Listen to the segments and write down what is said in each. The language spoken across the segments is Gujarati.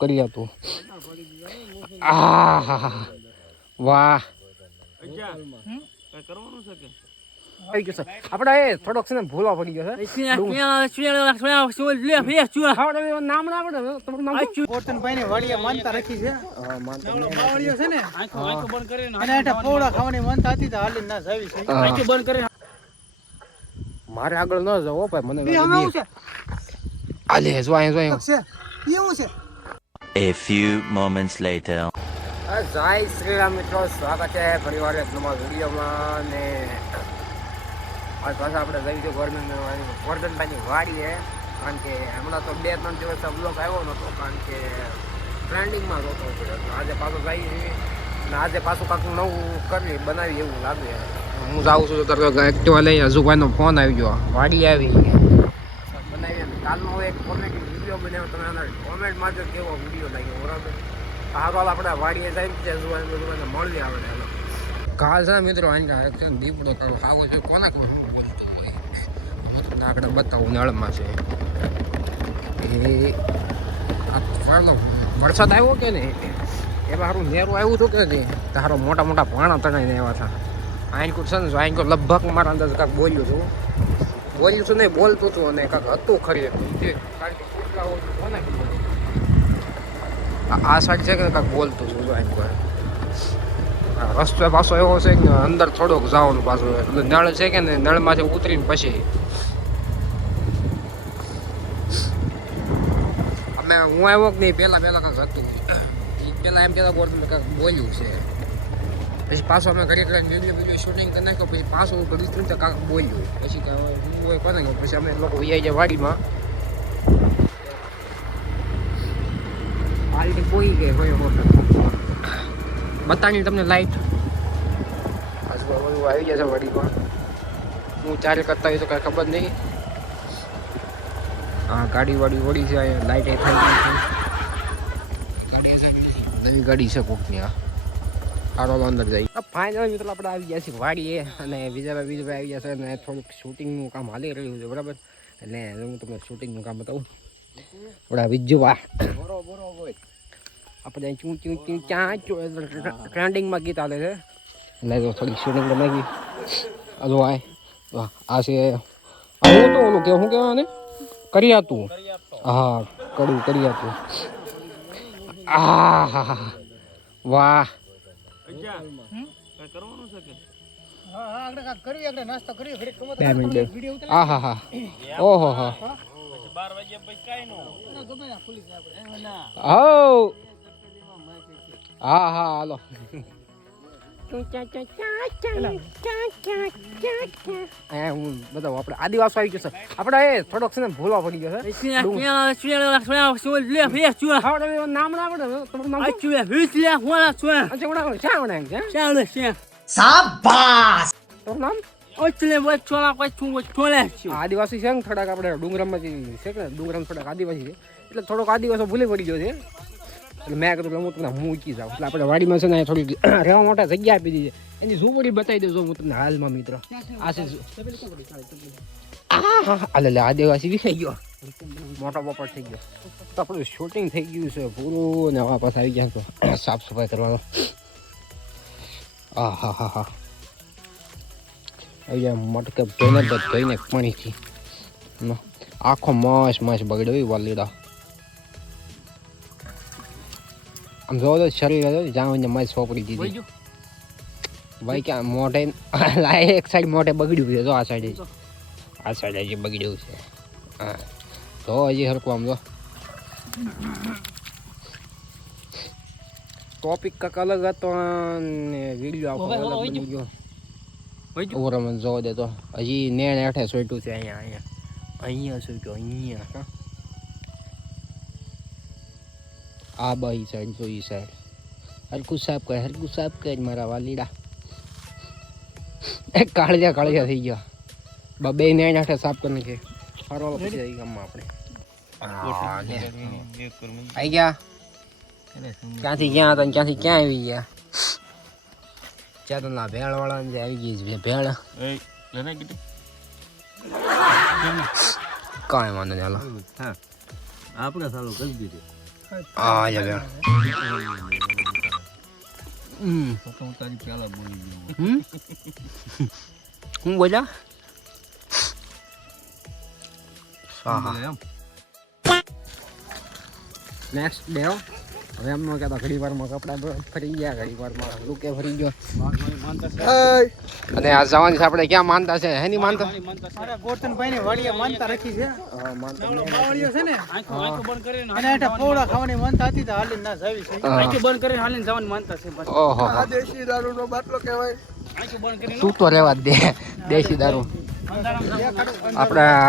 કરી હતું આ વાહ. આવી ગયો છે. આપણે એ થોડોક છે ને ભૂલવા પડી ગયો છે. ખાવડાવે એવું નામ ના આવડે હવે. તમારું નામ શું? પોતનભાઈ ની વાડીએ માનતા રાખી છે. હા, માનતો નહીં. વાડીઓ છે. ને અને એટલે પોવડા ખાવાની માનતા હતી તો હાલી ના જાવી છે. મારે આગળ ન જવો ભાઈ મને આલે જો જો. એવું છે? A few moments later. જય શ્રી રામ મિત્રો, સ્વાગત છે પરિવાર એક નવા વિડીયોમાં ને આજ પાછા આપણે જઈ છીએ ગવર્મેન્ટ ગોરધનભાઈની વાડી છે, કારણ કે હમણાં તો બે ત્રણ દિવસ બ્લોક આવ્યો નહોતો કારણ કે ટ્રેન્ડિંગમાં નહોતો હતો. આજે પાછું જઈ ને આજે પાછું કાંક નવું કરી બનાવી એવું લાગે. હું જાઉં છું તો એક્ટિવા લઈ હજુભાઈનો ફોન આવી ગયો. વાડી આવી. બનાવી કાલનો એક કોમેડી વીડિયો બનાવ્યો, તમે આના કોમેન્ટમાં જો કેવો વીડિયો લાગ્યો, બરાબર? હાલ આપણે વાડીએ જાય છે જોવા બધું મળી આવે હાલો. કાલ છે મિત્રો એક દીપડો કરો આવો છે કોના કોણ બોલતું હોય? આપણે બતાવું નળમાં છે. એ વરસાદ આવ્યો કે નહીં? એમાં સારું નેરું આવ્યું હતું કે નહીં? તારો મોટા મોટા પાણા તણાઈને આવ્યા હતા. આઈનકુટ છે ને જો આઈનકુટ લગભગ મારા અંદાજ કાંક બોલ્યું હતું બોલ્યું છું નહીં, બોલતું હતું અને કાંક હતું ખરી હતું કારણ કે આ- સાઈડ છે કે કાંઈક બોલતું છું જો આઈનકુટ આ રસ્તો પાછો એવો છે કે અંદર થોડોક જવાનું પાછું. એટલે નળ છે કે ને નળમાંથી ઉતરીને પછી. અમે હું આવ્યો કે નહીં, પહેલાં પહેલાં કાંઈક હતું. પહેલાં એમ પહેલાં બોલતું કાંઈક બોલ્યું છે. પછી પાછો અમે ઘરે ઘરે વીડિયો વીડિયો શૂટિંગ કરી નાખ્યો, પછી પાછું દીધું કાંક બોલ્યું. પછી કાંઈ કોને પછી અમે લોકો વૈયા જાય વાડીમાં. પાલટી પોઈ ગઈ હોય હોટલ બતાવી તમને લાઈટ આજુબાજુ આવી છે વાડીમાં હું ચારે કરતા હોય તો કાંઈ ખબર નહીં. હા ગાડી વાડી ઓડી છે અહીંયા લાઈટ એ થઈ ગઈ છે. ગાડી છે નવી ગાડી છે કોકની આ સારો અંદર જાય ફાઇનલ મિત્રો આપણે આવી ગયા છીએ વાડીએ અને બીજા બીજા આવી ગયા છે અને થોડુંક શૂટિંગનું કામ હાલી રહ્યું છે બરાબર? એટલે હું તમને શૂટિંગનું કામ બતાવું. આપણા વિજુવા. આપણે ચું ચું ચું ચૂં ટ્રેન્ડિંગમાં ગીત આવે છે. એટલે તો થોડીક શૂટિંગ કરી ગઈ. હલો આય વાહ આ છે હું તો ઓલું કે શું કહેવાય ને કરી આપતું હા કડું કરી આપતું આ હા હા વાહ. હા હા બે વીડિયો ઉતાર આ હા હા ઓહો ગમે ના આપણે હો હા હા હાલો હું બતાવું આપણે આદિવાસી આવી ગયો છે. આપણે એ થોડોક છે ને ભૂલવા પડી ગયો છે. નામ ના આવડે હવે. તમારું નામ શું? અચ્છા, ઓલા શા છે આદિવાસી છે ને થોડાક આપણે ડુંગરામાંથી છે કે ડુંગરામાં થોડાક આદિવાસી છે. એટલે થોડોક આદિવાસો ભૂલી પડી ગયો છે. એટલે મેં કીધું કે હું તમને મૂકી જાઉં. એટલે આપણે વાડીમાં છે ને થોડી રહેવા માટે જગ્યા આપી દીધી. એની ઝૂંપડી બતાવી દઉં હું તમને હાલમાં મિત્ર. આ છે આ હા, લે, આદિવાસી વિખાઈ ગયો. મોટો બપોર થઈ ગયો. તો આપણું શૂટિંગ થઈ ગયું છે પૂરું ને વાપસ આવી ગયા તો સાફ સફાઈ કરવાનો. આ હા હા હા અહીંયા મટકે ધોઈને ધોઈને પાણીથી. આખો મસ મસ બગડ્યો વાલીડા. આમ જોવો તો શરીર ને મારી સોપડી દીધી. ભાઈ ક્યાં મોઢે આ એક સાઈડ મોઢે બગડ્યું છે જો આ સાઈડ આ સાઈડ હજી બગડ્યું છે. હા. તો હજી હરકું આમ જો. ટોપિક કંઈક અલગ હતો ને વીડિયો આપણો અલગ બની ગયો. ઓવર મને જોવા દે તો. હજી નેણ હેઠે સોટ્યું છે અહીંયા અહીંયા. અહીંયા સોટ્યું અહીંયા. હા આ બાઈ સાઈડ જો ઈ સાઈડ હરકું સાફ કર હરકું સાફ કર મારા વાલીડા. એ કાળજા કાળજા થઈ ગયા. બબે ને હેઠે સાફ કરી નાખે ફરવા પછી આવી ગામમાં આપણે. આવી ગયા? ક્યાંથી ક્યાં હતા ક્યાંથી ક્યાં આવી ગયા? ચેતનલા ભેળ વાળા જે આવી ગઈ છે ભેળ. કાંઈ વાંધો નહીં હાલો. આપણે સારું કરી દીધું. આ ya veo. હમ હું બોલ્યા નેક્સ્ટ ડે હવે એમ કહેતા ઘડી વારમાં કપડા ફરી ગયા ઘડી વારમાં લુકે ફરી ગયો. અને આ જવાની છે આપણે ક્યાં માનતા છે? હેની માનતા? માનતા રાખી છે. ને? એને ખાવાની માનતા હતી તો હાલીને ના જાવી છે. હા. બંધ કરીને હાલીને જવાની માનતા છે ઓહો. હો. દેશી દારૂનો બાટલો કહેવાય. આંખો બંધ કરીને તું તો રહેવા દે દેશી દારૂ. આપણા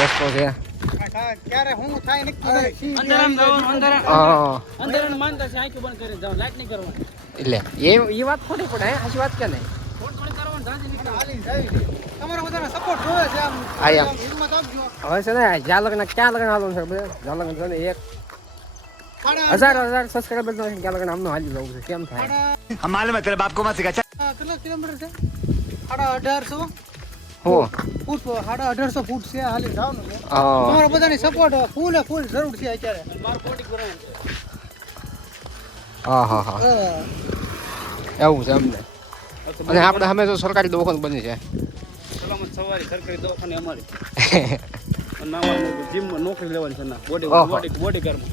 રસ્તો છે. આ ક્યારે હું થાય નક્કી માનતા છે નહીં કરવાની. એટલે એ વાત ખોટી પડે આશી વાત કે નહીં હવે છે ને જ્યાં લગ્ન ક્યાં લગ્ન હાલવાનું છે બધા જ્યાં ને એક હજાર હજાર સબસ્ક્રાઈબર તો ક્યાં લગ્ન આમનો હાલી જવું છે કેમ થાય? હમાલે મતલબ અઢારસો. સાડા અઢારસો ફૂટ છે હાલી જવાનું છે હા. તમારા બધાની સપોર્ટ ફૂલ ફૂલ જરૂર છે અત્યારે. હા હા હા. એવું છે એમને અને આપણે અમે તો સરકારી દવાખાનું બની છે. સલામત સવારી સરકારી દવાખાને અમારી. જીમમાં નોકરી લેવાની છે ના. બોડી. બોડી બોડી કારમાં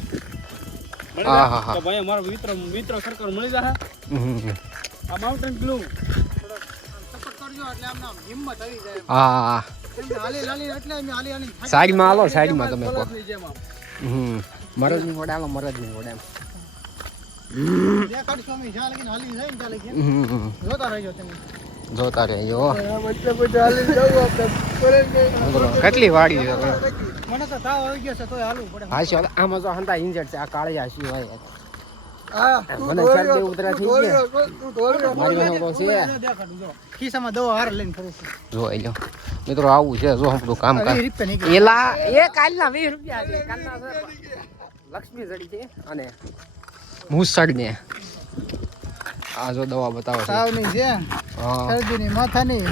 હા, હા, હા. તો ભાઈ મારો મિત્ર મિત્ર સરકાર મળી જાય હમ. આ માઉન્ટેન ગ્લુ હા સાઈડમાં હાલો સાઈડમાં તમે. હમ. વડે હાલો વડે એમ. જોતા રહેજો મને કેટલી વાડી છે તો તાવ આવી ગયો છે તોય હાલવું પડે. હાશી આમાં તો હંતા ઇન્જર્ડ છે આ કાળી હાશી હોય હા મને ઉતરા થઈ ગયા. મારી પાસે તો છે. ખિસ્સામાં દવા હાર લઈને ફરું છું. જો મિત્રો આવું છે જો આપણું કામ કાજ એલા એ કાલના વીસ રૂપિયા છે કાલના લક્ષ્મી જડી છે અને ને આ જો દવા બતાવો સાવ તાવની છે શરદીની માથાની.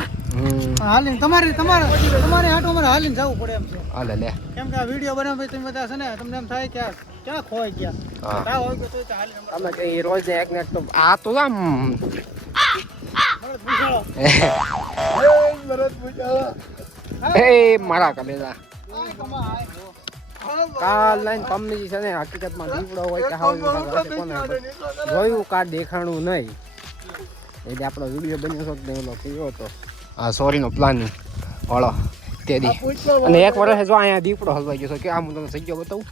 હાલીને તમારે તમારે તમારે હાટો અમારે હાલીને જવું પડે એમ છે. હાલે લે. કેમ કે આ વીડિયો બનાવ તમે બધા છે ને તમને એમ થાય કે ક્યાં ખોવાઈ ગયા? હા. તો કઈ રોજ એક ને તો આ તો આમ એ મારા કલેજા. કાલ લાઈન પમની છે ને હકીકતમાં દીપડો હોય કે હાવ જોયું કા દેખાણું નહીં. એટલે આપણો વીડિયો બન્યો હતો ને ઓલો કયો હતો. હા સોરીનો પ્લાન વાળો તે દી અને એક વર્ષે જો અહીંયા દીપડો હલવાઈ ગયો છે કે આમ હું તમને જગ્યા બતાવું?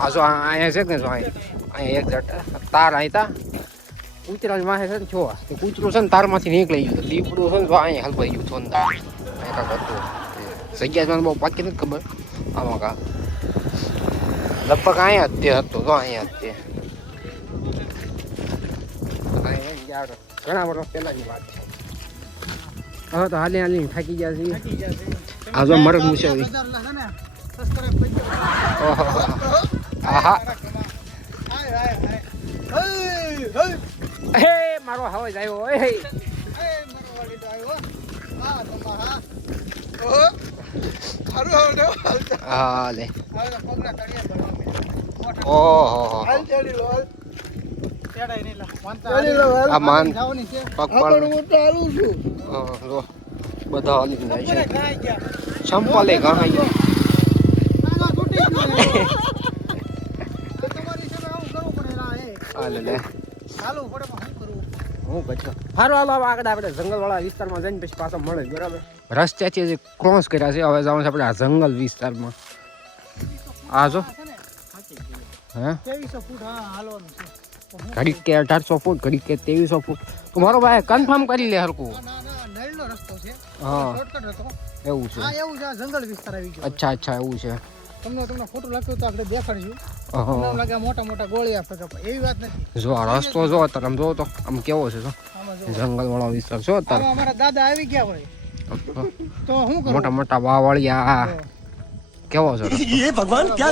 આ જો અહીંયા છે ને જો અહીંયા અહીંયા એક જટ. તાર અહીં તા. કૂતરાની વાહે છે ને છો તે કૂતરું છે ને તારમાંથી નીકળી ગયું. દીપડું છે ને જો અહીંયા હલવાઈ ગયું થોંદા અહીંયા કાંઈક હતું. જગ્યા બહુ પાકી નથી ખબર. આમાં કા લગભગ અહીંયા જ તે હતો. અહીંયા જ તે. અહીંયા યાર ઘણા વર્ષ પહેલાની વાત છે. હવે તો હાલી હાલી થાકી ગયા છે. આ જો મરદ મૂછે આહા આય, આય, આય. હઈ, હઈ. હે મારો હવાજ આવ્યો એ મારો વાલીડો આવ્યો. હા, લે હવે. ઓહો બધા ગયા. ઘણા રસ્તેથી જે ક્રોસ કર્યા છે હવે જવાનું છે આપણે આ જંગલ વિસ્તારમાં આ જો આ છે. ને, હે 2300 ફૂટ હા હાલવાનું છે. તો હું- ઘડીક કે અઢારસો ફૂટ ઘડીક કે ત્રેવીસો ફૂટ. તો મારો ભાઈ કન્ફર્મ કરી લે હરકું ના, ના, ના, નળનો રસ્તો છે. હા. એવું છે. આ એવું છે. આ જંગલ વિસ્તાર આવી ગયો. અચ્છા અચ્છા એવું છે. તમને તમને ફોટો લાગતો તો આપણે દેખાડીશું. લાગે મોટા મોટા ગોળિયા ફેંકે પણ એવી વાત નથી. જો આ રસ્તો જો તારે આમ જો તો આમ કેવો છે જો. જંગલ વાળો વિસ્તાર જો અત્યારે. અમારા દાદા આવી ગયા હોય. તો શું કરું? મોટા મોટા વાવળિયા. કેવો છે રસ્તો?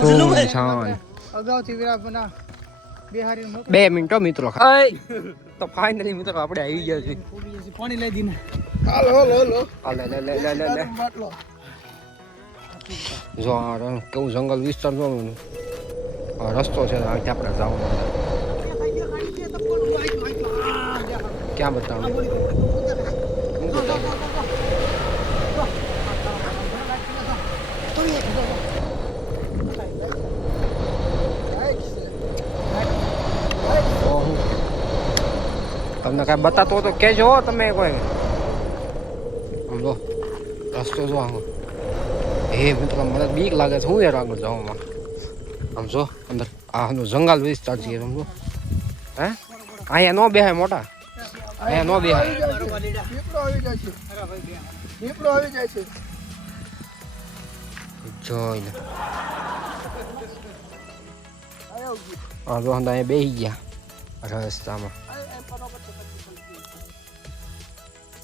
સુનસાન. અગાઉથી વિરાટના બિહારી મોકલી બે મિનિટો મિત્રો. તો ફાઇનલી મિત્રો આપણે આવી ગયા છીએ. પાણી લઈ દીને હાલો હાલો હાલો. લે લે લે લે લે લે. બાટલો. જો કેવું જંગલ વિસ્તાર જો રસ્તો છે ત્યાં આપણે જવાનું ક્યાં બતાવું? હું હું તમને કાંઈ બતાતો તો કહેજો હો, તમે કોઈ. આમ રસ્તો જો આમ એ મિત્રો મને બીક લાગે છે. હું યાર આગળ જવામાં આમ જો, અંદર આ જંગલ વિસ્તાર છે સમજો હે? અહીંયા નો બેહાય મોટા. અહીંયા નો બેહાય. દીપડો આવી જાય છે જોઈને અહીંયા બેસી ગયા રસ્તામાં.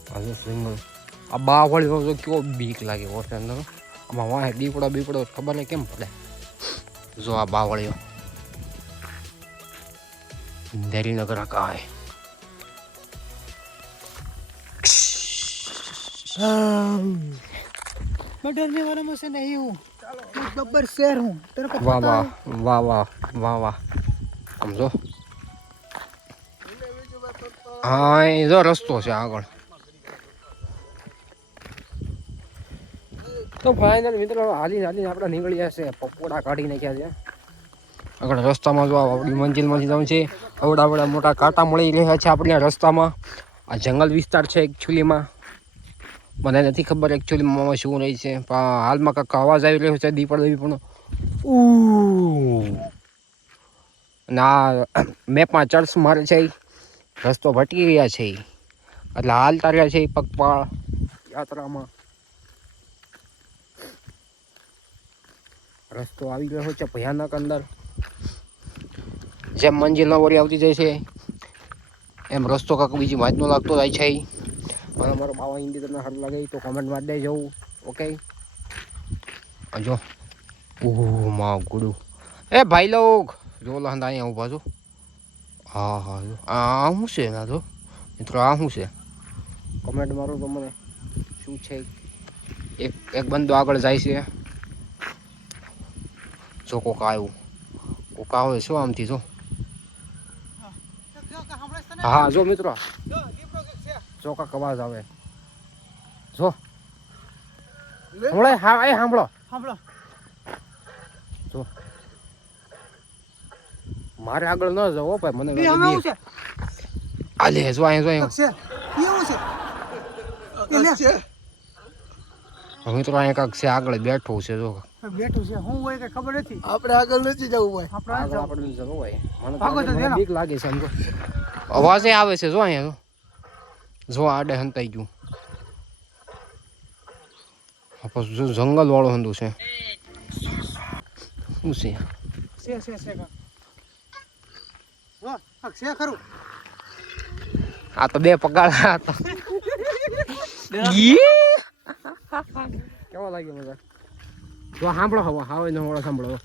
પછી પલટી. આ જંગલ તો કેવો બીક લાગે અંદર. આમાં વાહે દીપડો બીપડો ખબર નહીં કેમ પડે. જો આ બાવળીઓ. દેરીનગર કાય મડરને વાળામાં છે ને એવું ગબ્બર શેર હું. તને વાહ વાહ વાહ વાહ વાહ સમજો હા જો રસ્તો છે આગળ. તો ફાઇનલ મિત્રો હાલી હાલીને આપણે નીકળી જશે પકોડા કાઢી નાખ્યા છે. આગળ રસ્તામાં જો આપણી મંજિલમાંથી જવું છે. અવડા અવડા મોટા કાંટા મળી રહ્યા છે આપણે રસ્તામાં. આ જંગલ વિસ્તાર છે એકચ્યુઅલીમાં મને નથી ખબર એકચ્યુઅલીમાં શું રહી છે. પણ હાલમાં કાંક અવાજ આવી રહ્યો છે દીપડ દેવી ઉ ના મેપમાં ચર્ચ મારે છે. રસ્તો ભટકી રહ્યા છે. એટલે હાલતા રહ્યા છે પગપાળ યાત્રામાં. રસ્તો આવી ગયો છે ભયાનક અંદર. જેમ મંજિલ વળી આવતી જાય છે, એમ રસ્તો કાંક બીજી વાતનો લાગતો જાય છે. પણ અમારો બાવા હિન્દી તમને સારું લાગે તો કોમેન્ટ દઈ જવું ઓકે જો. ઓહો, મા ગુડુ. એ ભાઈ લોક જો લહંદા અહીંયા ઊભા છો હા હા, જો. આ શું છે ના તો મિત્રો, આ શું છે? કમેન્ટ મારો તો મને શું છે? એક એક બંદો આગળ જાય છે. જો કોક આવ્યું કોક આવે શું આમથી જો હા જો મિત્રો જો કાંક અવાજ આવે જો હમણાં હા એ સાંભળો સાંભળો મારે આગળ ન જવો ભાઈ મને આલે જો અહીંયા જો અહીંયા કેવું છે મિત્રો અહીંયા કાંક છે આગળ બેઠું છે જો. બેઠું છે હું હોય કે ખબર નથી? આપણે આગળ નથી જવું હોય આપણે આપણે જવું હોય મને ભાગો તો મને બીક લાગે છે સમજો અવાજ એ આવે છે જો અહીંયા જો. જો આડે હંતાઈ ગયું. આ પછી જો જંગલ વાળો હંધું છે. શું છે? છે છે છે કા વાહ આ છે ખરું? આ તો બે પગાર હતા. યે! કેવો લાગ્યો મજા જો સાંભળો હવે હાવે ને હોળો સાંભળો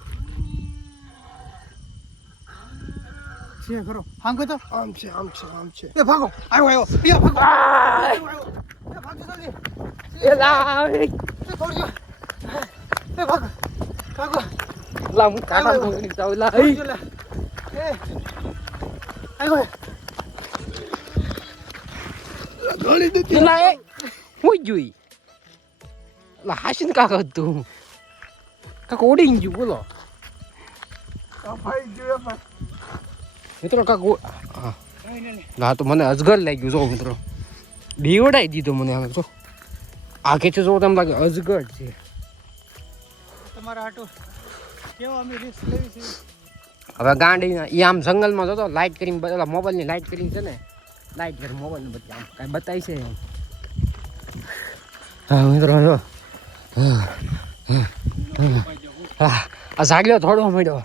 છે ખરો હાંગો તો આમ છે આમ છે આમ છે એ ભાગો આવ્યો આવ્યો એ ભાગો આવ્યો, આવ્યો. એ ભાગો જલ્દી એ લા એ પડી ગયો એ ભાગો ભાગો લા હું કાકા પકડી જાઉં લા પડી ગયો લે. એ આવ્યો ગોળી દીધી લા એ હું જોઈ લા હાસીન કાકા હતું કાકા ઓડી ગયું બોલો મિત્રો કાકા હા ના તો મને અજગર લાગ્યું જો મિત્રો બીવડાઈ દીધો મને હવે જો આગે છે જો તેમ લાગે અજગર છે તમારા આટો કેવો અમે રિસ્ક લેવી છે? હવે ગાંડી એ આમ જંગલમાં જતો લાઇટ કરીને બધા મોબાઈલની લાઇટ કરીને છે ને લાઇટ કરી મોબાઈલ બધી આમ કાંઈ બતાવી છે હા મિત્રો. આ જાગ્યો થોડો મળ્યો.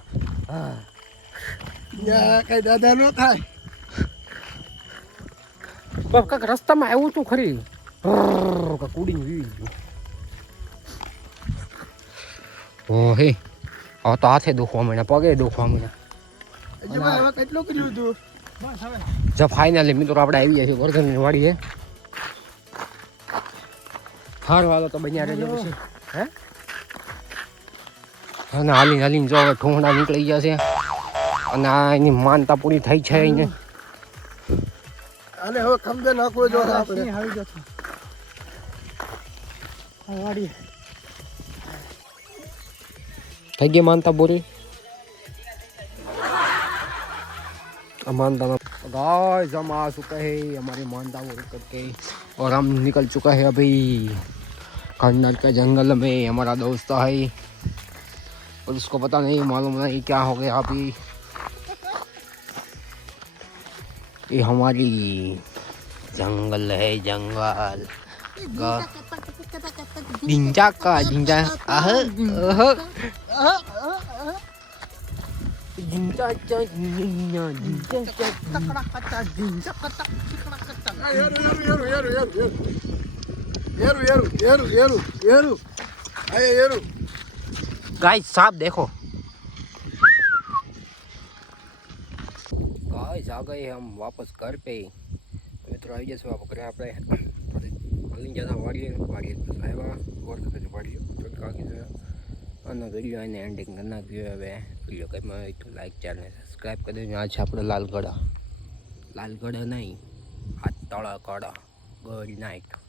કઈ દાદા નો થાય. પણ રસ્તામાં આવ્યું તું ખરી. કુડીને વીવી ગયું. ઓ હે હવે તો હાથે દુખવા માંડ્યા પગે દુખવા માંડ્યા કેટલું કર્યું જો ફાઇનલી મિત્રો આપણે આવી ગયા છીએ વર્ધનની વાડીએ. હારું હાલો તો બન્યા રહેજો પછી હે અને હાલીને હાલીને જો હવે ઠોંગડા નીકળી ગયા છે અને આ એની માનતા પૂરી થઈ છે એને આને હવે ખમદે નાખવો જો આપણે આવી જતો આ વાડી થઈ ગઈ मानता पूरी मानता गाइस हम आ चुके हैं हमारी मानता पूरी करके और हम निकल चुका है अभी खंडर के जंगल में हमारा दोस्त है और उसको पता नहीं मालूम नहीं क्या हो गया अभी। ये हमारी जंगल है जंगल। जिंजा का जिंजा। आह जिंजा जिंजा जिंजा जिंजा એરું એરું એરું એરું એરું આય એરું गाइस सांप देखो गाइस आ गए हम वापस घर पे મિત્રો આવી જશે વાપસ ઘરે આપણે અલી જતા વાડીએ વાડીએ પછી આવ્યા ગોર સાથે વાડીએ તો કાકી છે અને વિડીયો એને એન્ડિંગ કરી નાખ્યો હવે વિડીયો ગમ્યો હોય તો લાઈક ચેનલ સબસ્ક્રાઈબ કરી દેજો આ છે આપણે લાલગઢ લાલગઢ નહીં આ તળગઢ ગુડ નાઇટ